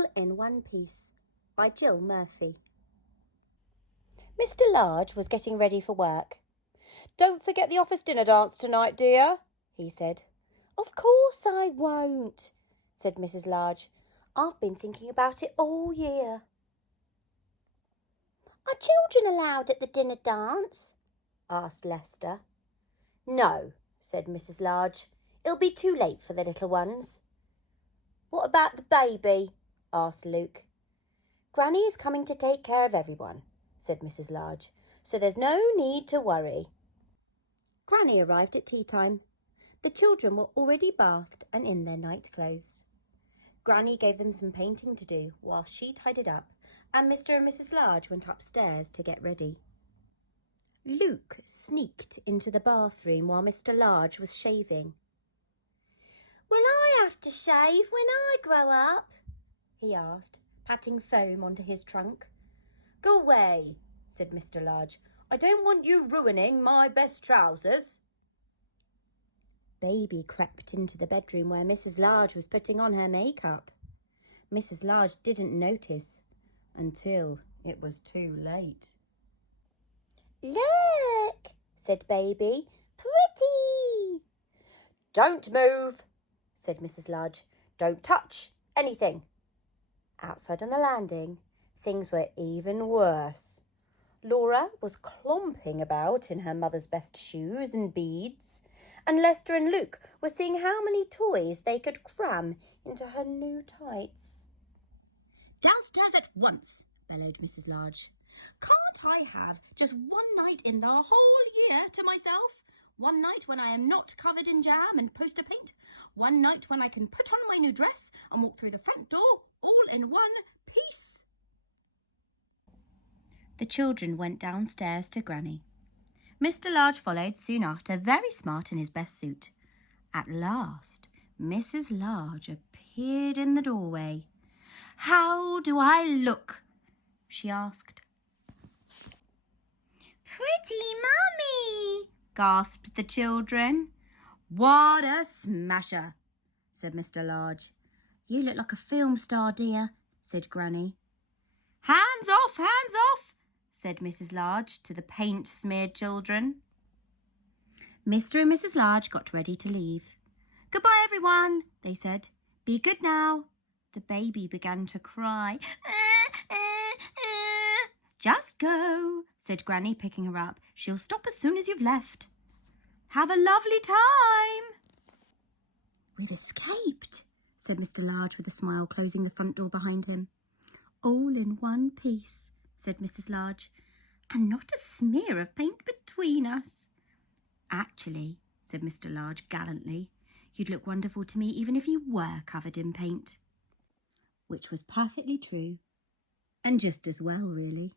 All in One Piece by Jill Murphy. Mr. Large was getting ready for work. "Don't forget the office dinner dance tonight, dear," he said. "Of course I won't," said Mrs. Large. "I've been thinking about it all year." "Are children allowed at the dinner dance?" asked Lester. "No," said Mrs. Large. "It'll be too late for the little ones." "What about the baby?" asked Luke. "Granny is coming to take care of everyone," said Mrs. Large, "so there's no need to worry." Granny arrived at tea time. The children were already bathed and in their night clothes. Granny gave them some painting to do while she tidied up, and Mr. and Mrs. Large went upstairs to get ready. Luke sneaked into the bathroom while Mr. Large was shaving. "Will I have to shave when I grow up?" he asked, patting foam onto his trunk. "Go away," said Mr. Large. "I don't want you ruining my best trousers." Baby crept into the bedroom where Mrs. Large was putting on her makeup. Mrs. Large didn't notice until it was too late. "Look," said Baby. "Pretty." "Don't move," said Mrs. Large. "Don't touch anything." Outside on the landing, things were even worse. Laura was clomping about in her mother's best shoes and beads, and Lester and Luke were seeing how many toys they could cram into her new tights. "Downstairs at once," bellowed Mrs. Large. "Can't I have just one night in the whole year to myself? One night when I am not covered in jam and poster paint. One night when I can put on my new dress and walk through the front door all in one piece." The children went downstairs to Granny. Mr. Large followed soon after, very smart in his best suit. At last, Mrs. Large appeared in the doorway. "How do I look?" she asked. "Pretty mummy," gasped the children. "What a smasher," said Mr. Large. "You look like a film star, dear," said Granny. "Hands off, hands off," said Mrs. Large to the paint-smeared children. Mr. and Mrs. Large got ready to leave. "Goodbye, everyone," they said. "Be good now." The baby began to cry. "Just go," said Granny, picking her up. "She'll stop as soon as you've left. Have a lovely time." "We've escaped," said Mr. Large with a smile, closing the front door behind him. "All in one piece," said Mrs. Large, "and not a smear of paint between us." "Actually," said Mr. Large gallantly, "you'd look wonderful to me even if you were covered in paint." Which was perfectly true, and just as well, really.